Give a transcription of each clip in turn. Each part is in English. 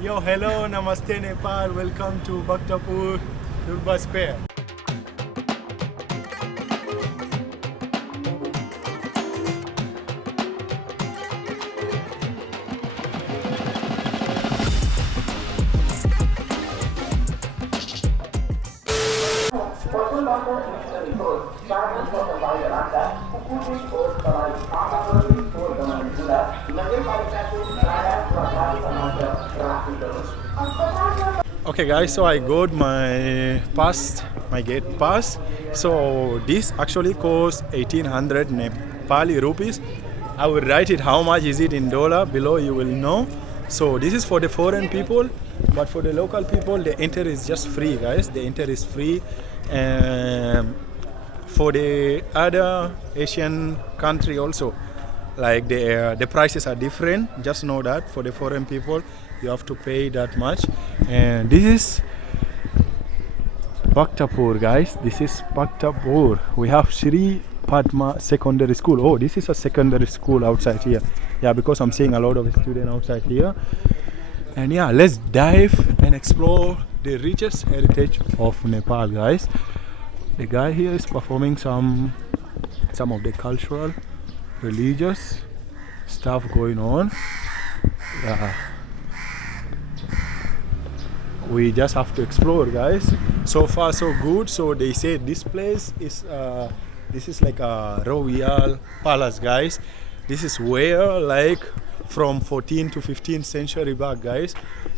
Yo, hello, namaste Nepal. Welcome to Bhaktapur Durbar Square. Okay guys, so I got my pass, my gate pass. So this actually costs 1800 Nepali rupees. I will write it how much is it in dollar below, you will know. So this is for the foreign people, but for the local people the entry is just free guys. The entry is free. For the other Asian country also, like the prices are different. Just know that for the foreign people you have to pay that much. And this is Bhaktapur guys, this is Bhaktapur. We have Shri Padma Secondary School. Oh, this is a secondary school outside here. Yeah, because I'm seeing a lot of students outside here. And yeah, let's dive and explore the richest heritage of Nepal guys. The guy here is performing some of the cultural, religious stuff going on. Yeah. We just have to explore guys. So far so good. So they say this place is this is like a royal palace guys. This is where like from 14th to 15th century back guys,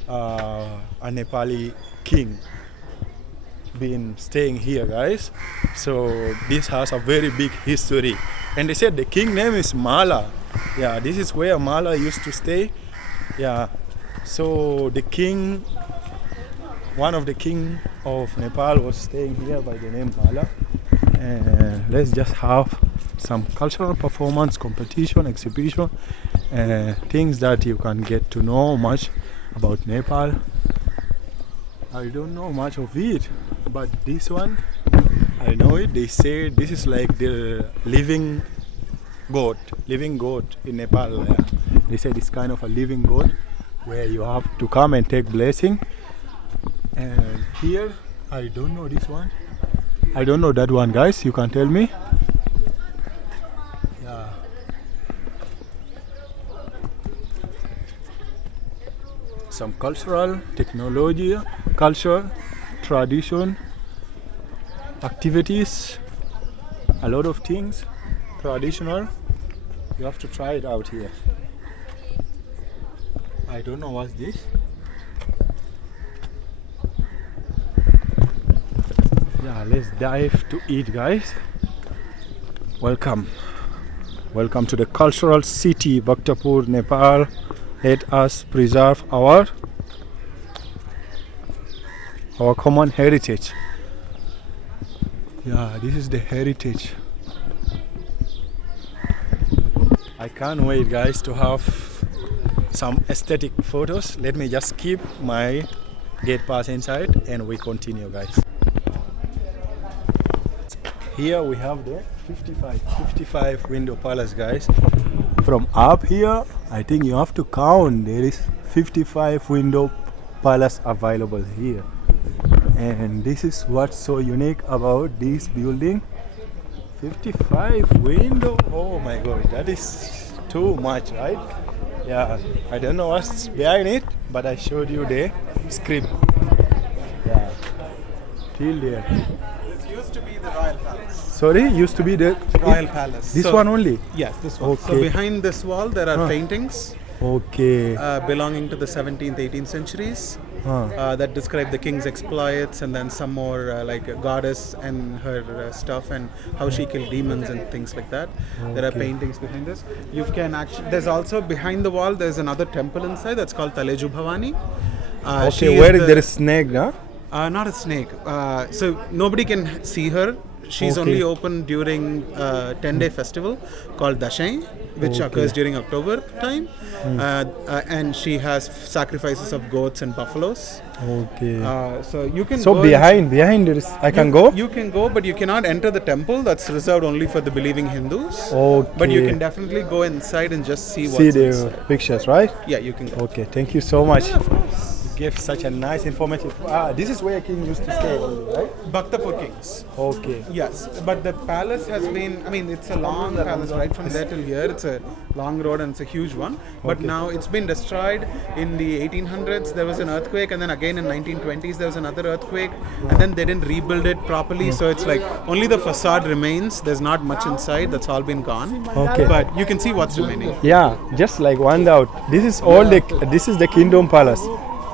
a Nepali king been staying here guys. So this has a very big history, and they said the king name is Mala. Yeah, this is where Mala used to stay. Yeah, so the king, one of the king of Nepal was staying here by the name Mala. And let's just have some cultural performance, competition, exhibition, things that you can get to know much about Nepal. I don't know much of it, but this one I know it. They say this is like the living goat in Nepal. They say it's kind of a living goat where you have to come and take blessing. And here I don't know this one. I don't know that one guys, you can tell me. Yeah. Some cultural, technology, culture, tradition, activities, a lot of things, traditional. You have to try it out here. I don't know what's this. Yeah, let's dive to eat guys. Welcome to the cultural city Bhaktapur, Nepal. Let us preserve our common heritage. Yeah, this is the heritage. I can't wait guys to have some aesthetic photos. Let me just keep my gate pass inside and we continue guys. Here we have the 55 window palace guys. From up here I think you have to count, there is 55 window palace available here. And this is what's so unique about this building. 55 window, oh my god, that is too much, right? Yeah, I don't know what's behind it, but I showed you the script. Yeah, till there. This used to be the Royal Palace. Sorry, used to be the Royal Palace. This one only? Yes, this one. Okay. So behind this wall there are paintings Okay. belonging to the 17th, 18th centuries that describe the king's exploits, and then some more like a goddess and her stuff and how she killed demons and things like that. There are paintings behind this. You can actually, there's also behind the wall there's another temple inside that's called Taleju Bhavani. Okay, where is there a snake, huh? Not a snake. So nobody can see her. she's only open during 10-day festival called Dashain, which occurs during October time. And she has sacrifices of goats and buffaloes. Okay. So you can So go behind there is, I can go? You can go, but you cannot enter the temple. That's reserved only for the believing Hindus. Okay. But you can definitely go inside and just see what's See the inside. pictures, right? Yeah, you can go. Okay, thank you so much. Yeah, of course. You gave such a nice informative. This is where king used to stay only, right? Bhaktapur Kings. Okay. Yes, but the palace has been, it's a long palace right from there till here. It's a long road and it's a huge one. But now it's been destroyed in the 1800s. There was an earthquake, and then again in 1920s there was another earthquake, and then they didn't rebuild it properly. So it's like only the facade remains. There's not much inside. That's all been gone. Okay. But you can see what's remaining. Yeah, just like one doubt. This is all this is the kingdom palace.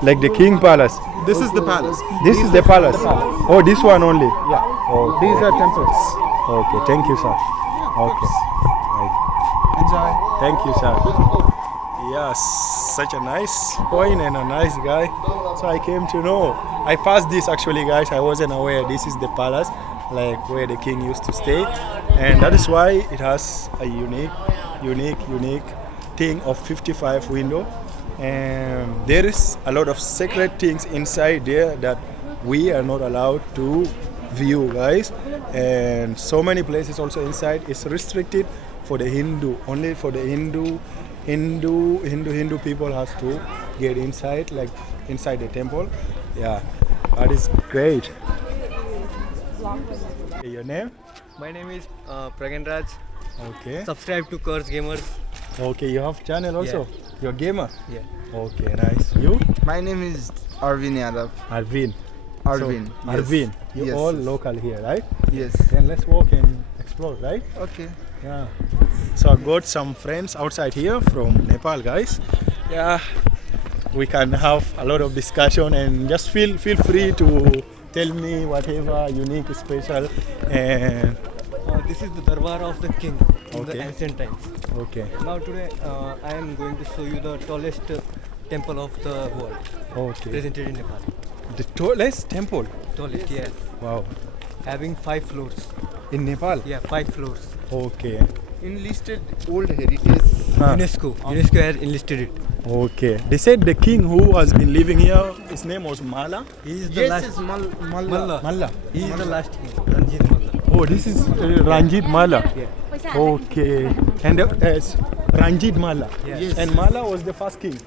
Like the king palace. This is the palace. This is the palace. Oh, this one only. Yeah. Okay. These are temples. Okay, thank you, sir. Okay. Right. Enjoy. Thank you, sir. Yes, such a nice point and a nice guy. So I came to know. I passed this actually, guys. I wasn't aware this is the palace, like where the king used to stay, and that is why it has a unique thing of 55 window. And there is a lot of sacred things inside there that we are not allowed to view, guys. And so many places also inside is restricted for the Hindu. Only for the Hindu people has to get inside, like inside the temple. Yeah, that is great. Okay, your name? My name is Praganraj. Okay. Subscribe to Curse Gamers. Okay, you have channel also? Yeah. You're a gamer? Yeah. Okay, nice. You? My name is Arvin Yadav. Arvin. Arvin. So, Yes. Arvin, you Yes, all yes. local here, right? Yes. Then let's walk and explore, right? Okay. Yeah. So I got some friends outside here from Nepal, guys. Yeah. We can have a lot of discussion and just feel free to tell me whatever unique, special, and This is the Darbar of the king in the Okay. ancient times. okay. Now today I am going to show you the tallest temple of the world Okay. presented in Nepal. The tallest temple. Tallest, yes. Wow. Having 5 floors. In Nepal? Yeah, 5 floors. Okay. Enlisted World Heritage. Huh. UNESCO has enlisted it. Okay. They said the king who has been living here, his name was Mala. He is the Yes, last. it's Malla. Malla. Malla. He is the last king. Ranjit Malla. Oh, this is Ranjit Malla. Yeah. Okay. And Ranjit Malla. Yeah. Yes. And Malla was the first king.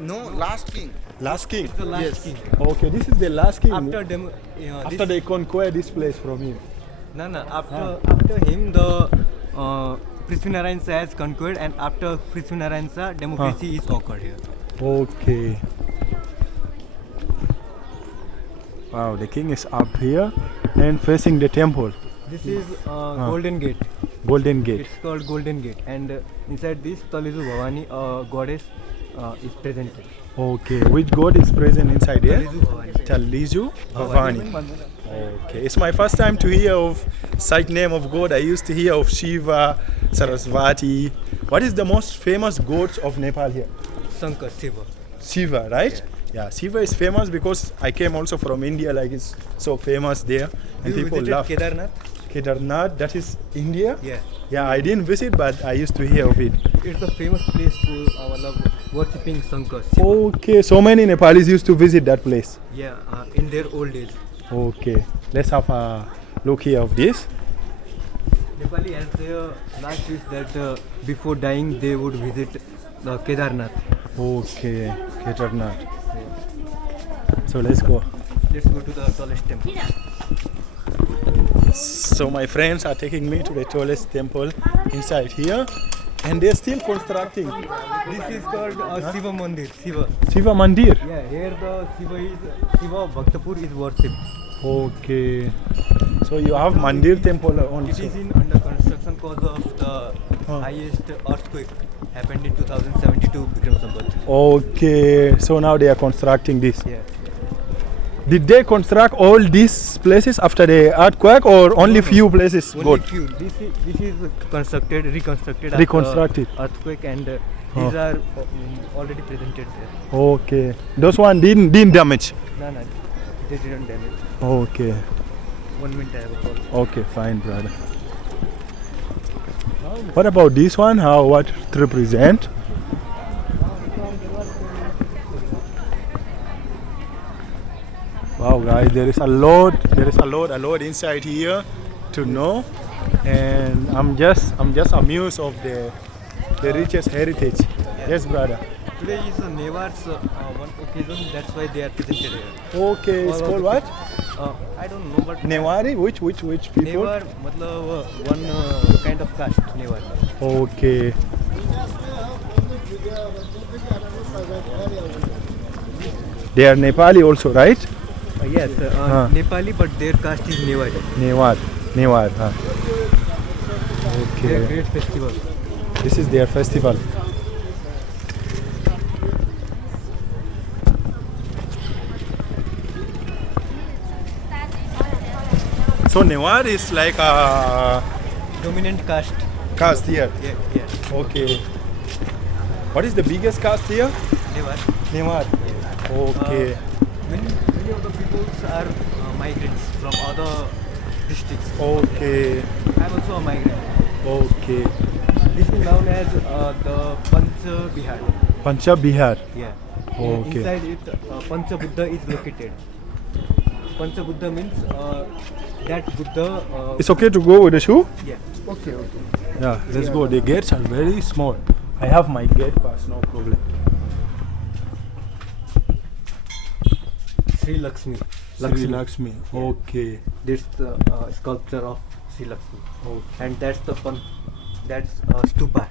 No, last king. Last king. The last Yes. king. Okay, this is the last king. After They conquer this place from him. after him the Prithvinarayan Shah has conquered, and after Prithvinarayan Shah democracy is occurred here. Okay. Wow, the king is up here and facing the temple. This is Golden Gate. Golden Gate. It's called Golden Gate, and inside this Talizu Bhavani goddess is presented. Okay, which god is present inside here? Talizu Bhavani. Talizu Bhavani. Okay, it's my first time to hear of such name of god. I used to hear of Shiva, Saraswati. What is the most famous gods of Nepal here? Shankar, Shiva. Shiva, right? Yeah, Shiva is famous because I came also from India, like it's so famous there, and You people visited love. Kedarnath? Kedarnath, that is India? Yeah. Yeah, I didn't visit, but I used to hear of it. It's a famous place for worshipping Shankar, Shiva. Okay, so many Nepalis used to visit that place. Yeah, in their old age. Okay, let's have a look here of this. Nepali has their last wish that before dying they would visit Kedarnath. Okay, Kedarnath. So let's go. Let's go to the tallest temple. So my friends are taking me to the tallest temple inside here, and they're still constructing. This is called Shiva Mandir. Shiva Mandir. Yeah, here the Shiva of Bhaktapur is worshipped. Okay. So you have Mandir temple It also. is in under construction because of the highest earthquake happened in 2072 Bikram Sambat. Okay. So now they are constructing this. Yeah. Did they construct all these places after the earthquake, or only few places Only got? few. This is reconstructed Reconstructed. after earthquake, and these are already presented there. Okay. Those one didn't damage. No, they didn't damage. Okay. 1 minute I have a call. Okay, fine, brother. What about this one? What it represent? Wow, guys, there is a lot inside here to know, and I'm just amused of the richest heritage. Yes, brother. Today is Nevar's one occasion, that's why they are presented here. Okay, it's All of called the what? I don't know, but Newari? Which people? Nevar, matlab one kind of caste, Nevar. Okay. They are Nepali also, right? Yes, Nepali, but their caste is Nevari. Newar. Their Okay. great festival. This is their festival. So Newar is like a Dominant caste. caste here. Yeah. Okay. What is the biggest caste here? Nevar. Newar. Okay. Many of the peoples are migrants from other districts. Okay. I'm also a migrant. Okay. This is known as the Pancha Bihar. Pancha Bihar. Yeah. Okay. Inside it, Pancha Buddha is located. Pancha Buddha means that Buddha. It's okay to go with the shoe? Yeah. Okay. Yeah, let's go. The gates are very small. I have my gate pass, no problem. Sri Lakshmi. Sri Lakshmi. Okay. This the sculpture of Sri Lakshmi. Okay. And that's the that's stupa.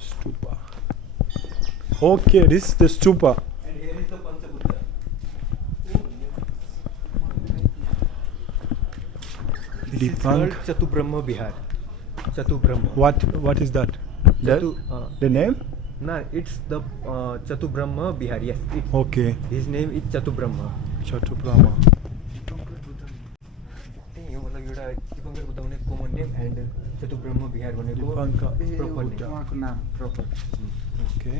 Stupa. Okay, this is the stupa. And here is the Pancha Buddha. This is called Dipang. Chatubrahma Bihar. Chatubrahma. What is that? The name? No, it's the Chatubrahma Bihar. Yes. Okay. His name is Chatubrahma. Chatubrahma. यो मतलब एउटा दीपंकर बुद्ध हुने कमन name end चतुब्रह्म Bihar भनेको Dipanga. proper name. उहाँको नाम proper Okay.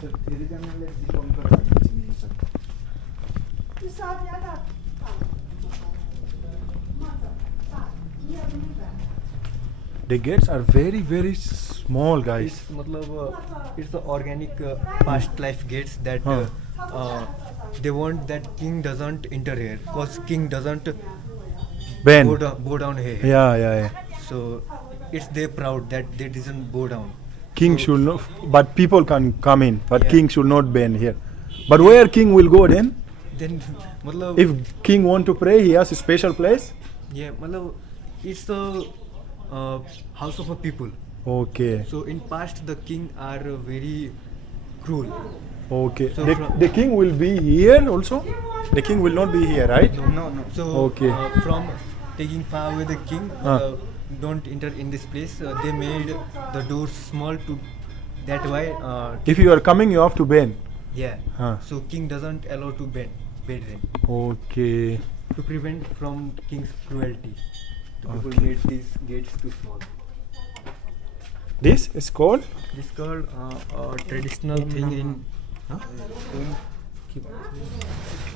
धेरैजनाले दीपङ्कर भनेर चिनिन्छ The gates are very small, guys. It's मतलब it's the organic past life gates that they want that king doesn't enter here because king doesn't Ben. bow down here. Yeah. So it's they proud that they doesn't bow down. King So- should not, but people can come in, but Yeah. king should not bend here. But where king will go then? Then मतलब If king want to pray, he has a special place. yeah मतलब it's the house of a people. Okay. So in past the king are very cruel. Okay. So The, from- the king will be here also. The king will not be here, right? No. So Okay. From taking far away the king, don't enter in this place. They made the doors small to that way. If you are coming, you have to bend. Yeah. Huh. So king doesn't allow to bend them Okay. to prevent from king's cruelty. The people Okay. made these gates too small. This is called. This called a traditional thing in. Huh?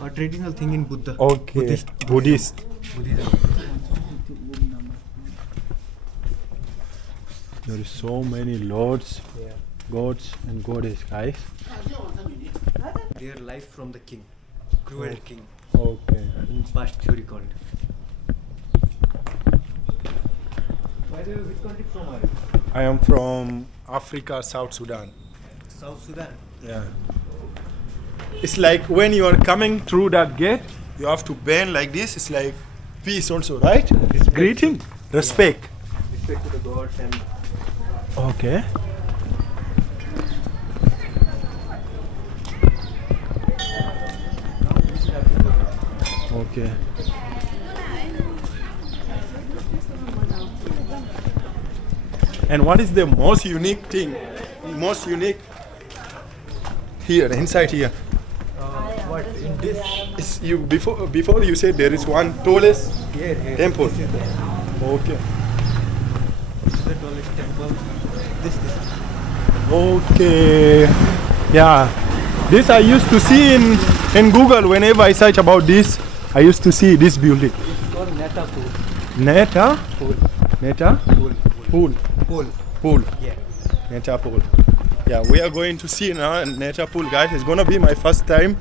A traditional thing in Buddha. Okay. Buddhist. Buddhism. There is so many lords, Yeah. gods, and goddess, guys. Their life from the king, cruel king, Okay. in past theory called. By the way, which country from are you? I am from Africa, South Sudan. South Sudan. Yeah. It's like when you are coming through that gate, you have to bend like this. It's like peace also, right? Respect. Greeting, respect. Respect to the gods and Okay. Okay. And what is the most unique thing? Most unique here, inside here. what in this Is you before you said there is one tallest here temple. This is Okay. the tallest temple. This. Okay. Yeah. This I used to see in Google whenever I search about this. I used to see this building. It's called Nyatapola. Neta? Pool. Neta? Pool. Pool. Pool. Pool. Yeah. Nyatapola. Yeah, we are going to see now Nyatapola, guys. It's gonna be my first time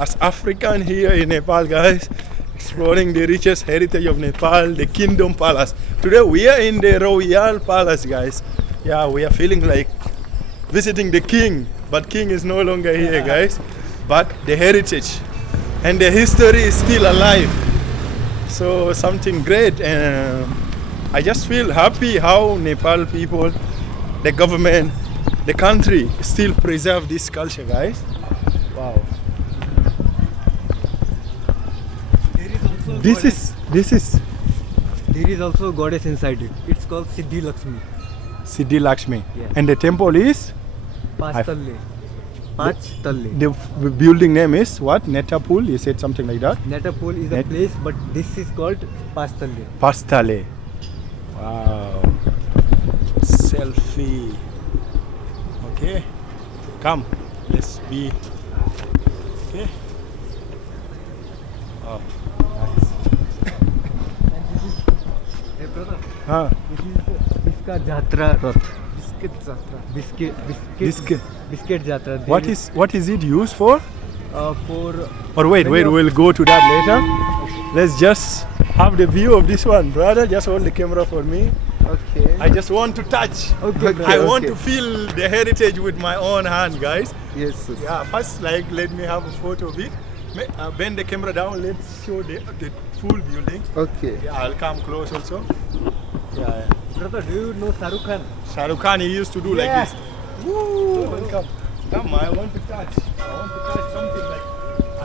as African here in Nepal, guys. Exploring the richest heritage of Nepal, the Kingdom Palace. Today we are in the Royal Palace, guys. Yeah, we are feeling like visiting the king, but king is no longer here, guys. But the heritage and the history is still alive. So something great, and I just feel happy how Nepal people, the government, the country still preserve this culture, guys. Wow. There is also This is there is also a goddess inside it. It's called Siddhi Lakshmi. Siddhi Lakshmi. Yeah. And the temple is, Pastalle. Pastalle. the building name is what? Nyatapola? You said something like that? Nyatapola is a Net- place, but this is called Pastalle. Pastale. Wow. Selfie. Okay. Come. Let's be. Okay. Oh, nice. And this is, hey brother, Huh. this is biska jatra rath. Biscuit jatra. Biscuit jatra. There What is it used for? For Or wait, Many of- we'll go to that later. Let's just have the view of this one, brother. Just hold the camera for me. okay. I just want to touch. Okay, I brother, want okay. to feel the heritage with my own hand, guys. Yes. Yeah, first, like, let me have a photo of it. Bend the camera down. Let's show the full building. Okay. Yeah, I'll come close also. Yeah. Brother, do you know Shah Rukh Khan? Shah Rukh Khan, he used to do like Yeah. this. Woo! Welcome. Come, I want to touch. I want to touch something like.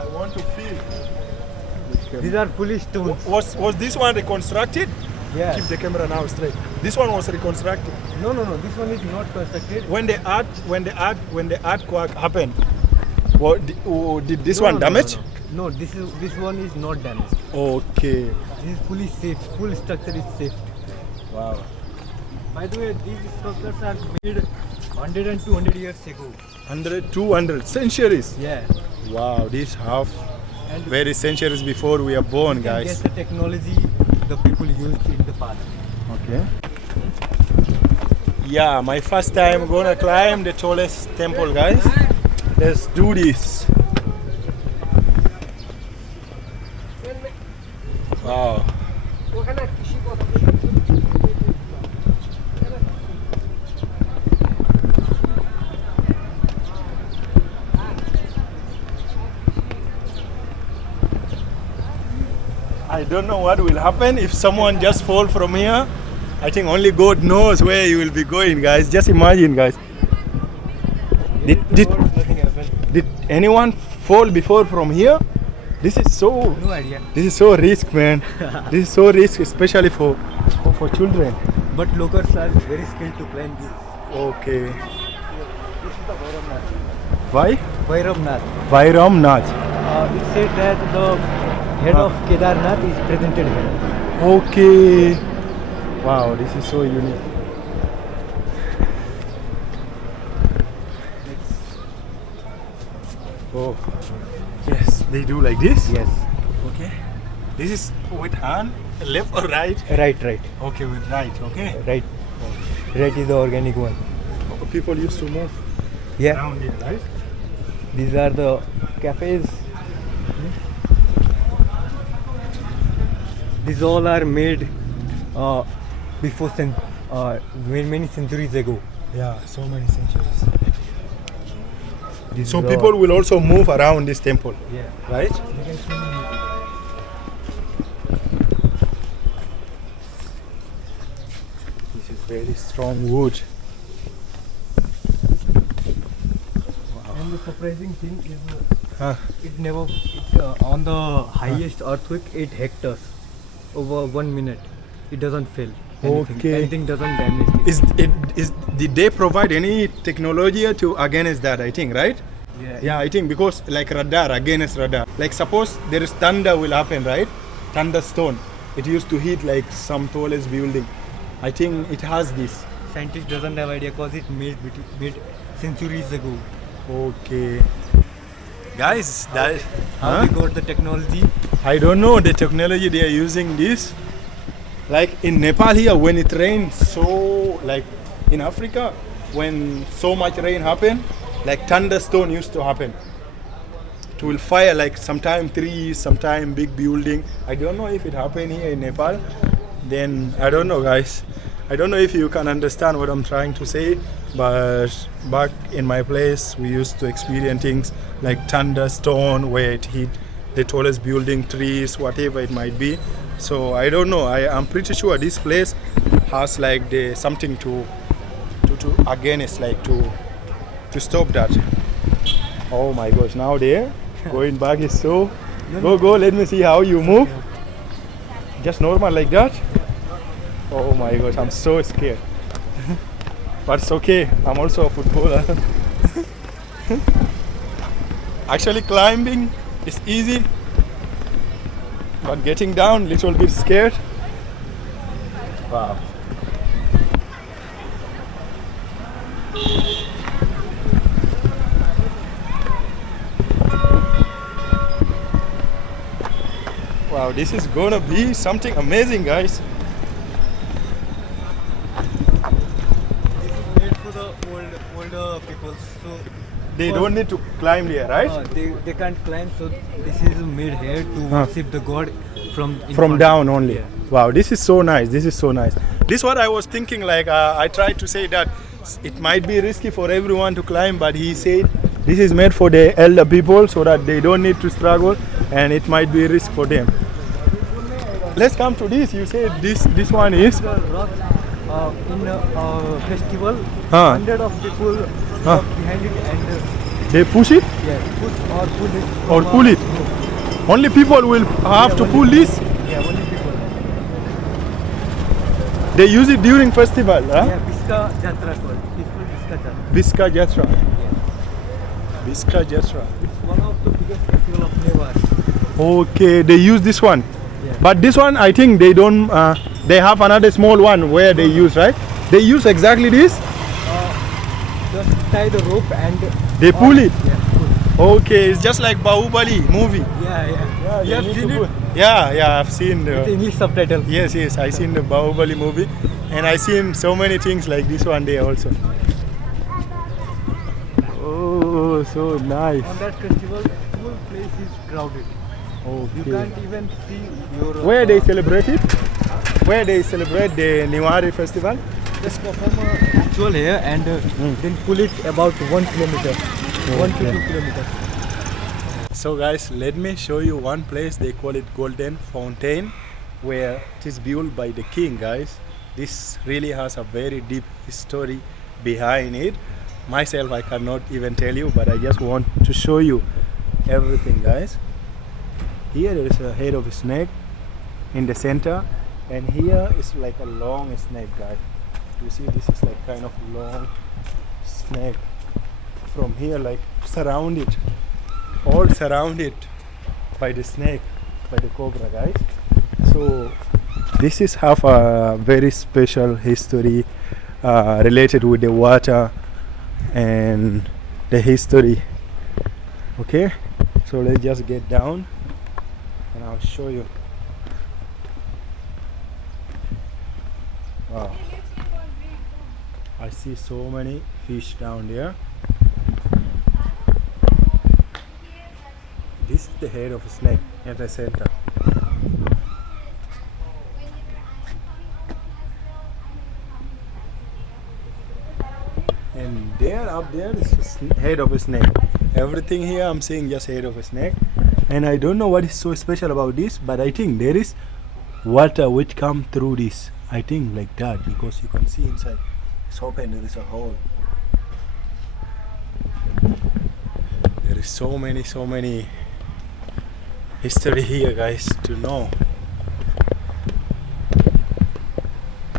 I want to feel. These are fully stones. Was this one reconstructed? Yeah. Keep the camera now straight. This one was reconstructed. No. This one is not constructed. When the earthquake happened, did this one No, damage? No, this one is not damaged. Okay. This is fully safe. Full structure is safe. Wow. By the way, these structures are made 100 and 200 years ago. 100, 200 centuries. Yeah. Wow, this half And very centuries before we are born, you can guys. guess the technology the people used in the past. Okay. Yeah, my first time gonna climb the tallest temple, guys. Let's do this. Wow. I don't know what will happen if someone just fall from here. I think only God knows where you will be going, guys. Just imagine, guys. Nothing happened. Did anyone fall before from here? This is so No idea. risk, man. This is so risk, especially for children. But locals are very skilled to climb this. Okay. This is the Vairamnath. Why? Vairamnath. Vairamnath. It said that the head of Kedarnath is presented here. Okay. Wow, this is so unique. Oh, yes, they do like this? Yes. Okay. This is with hand, left or right? Right. Okay, with right, okay. Right is the organic one. People used to move Yeah. around here, right? These are the cafes. These all are made before many centuries ago. Yeah, so many centuries. This So is people will also move around this temple, Yeah. right? You can see. This is very strong wood. And the surprising thing is Huh. it's on the highest earthquake 8 hectares over 1 minute. It doesn't fail. Okay. Anything doesn't damage it. Did they provide any technology to against that? I think, right? Yeah. Yeah, I think because like radar, against radar. Like suppose there is thunder will happen, right? Thunderstorm. It used to hit like some tallest building. I think it has this. Scientist doesn't have idea because it made centuries ago. Okay. Guys, that How we got the technology? I don't know the technology they are using this. Like in Nepal here, when it rains, so like in Africa, when so much rain happen, like thunderstorm used to happen. It will fire like sometime trees, sometime big building. I don't know if it happened here in Nepal. Then I don't know, guys. I don't know if you can understand what I'm trying to say, but back in my place, we used to experience things like thunderstorm where it hit the tallest building, trees, whatever it might be. So I don't know. I'm pretty sure this place has like the something to against, like to stop that. Oh my gosh! Now there, going back is so. Go. Let me see how you move. Just normal like that. Oh my gosh! I'm so scared. But it's okay. I'm also a footballer. Actually, climbing is easy. But getting down, little bit scared. Wow. Wow, this is gonna be something amazing, guys. This is made for the older people, so They don't need to climb here, right? they can't climb. So this is made here to worship the god from in From front. down only. Yeah. Wow, this is so nice. This is so nice. This is what I was thinking. Like I tried to say that it might be risky for everyone to climb, but he said this is made for the elder people so that they don't need to struggle, and it might be risk for them. Let's come to this. You said this one is. The rock in a festival, Huh. hundred of people Huh. walk behind it and They push it push or pull it. or from pull a it. rope. Only people will have to pull this. Yeah, only people. They use it during festival, huh? Yeah, biska jatra called. Peaceful biska jatra. Biska jatra. Yeah. Biska jatra. It's one of the biggest festival of Nepal. Okay, they use this one. Yeah. But this one, I think they don't. They have another small one where they use, right? They use exactly this. Just tie the rope and They pull it. Yeah, pull. Okay, it's just like Bahubali movie. Yeah. You have seen it? Yeah, I've seen. With English subtitle. Yes, I seen the Bahubali movie, and I seen so many things like this one day also. Oh, so nice. On that festival, whole place is crowded. You Okay. can't even see your. Where they celebrate it? Where they celebrate the Niwari festival? Just perform a ritual here and then pull it about 1 kilometer, 1 to 2 kilometers. So guys, let me show you one place. They call it Golden Fountain, where it is built by the king, guys. This really has a very deep history behind it. Myself, I cannot even tell you, but I just want to show you everything, guys. Here there is a head of a snake in the center, and here is like a long snake, guys. You see, this is like kind of long snake. From here, like surrounded, all surrounded by the snake, by the cobra, guys. So this is have a very special history related with the water and the history. Okay, so let's just get down and I'll show you. Wow, I see so many fish down there. This is the head of a snake at the center. And there, up there is the head of a snake. Everything here I'm seeing just head of a snake. And I don't know what is so special about this, but I think there is water which come through this. I think like that, because you can see inside. It's open, there is a hole. There is so many history here, guys, to know.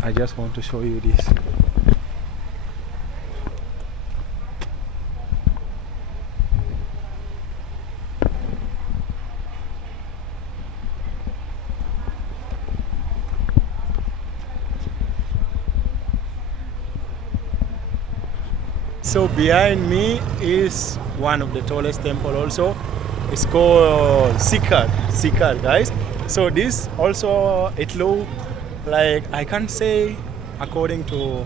I just want to show you this. So behind me is one of the tallest temple also. It's called Sikar, guys. So this also it look like, I can't say according to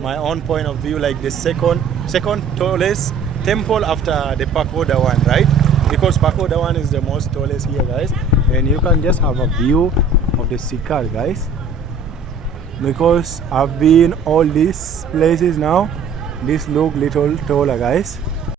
my own point of view, like the second tallest temple after the Pagoda one, right? Because Pagoda one is the most tallest here, guys. And you can just have a view of the Sikar, guys. Because I've been all these places now, this look little taller, guys.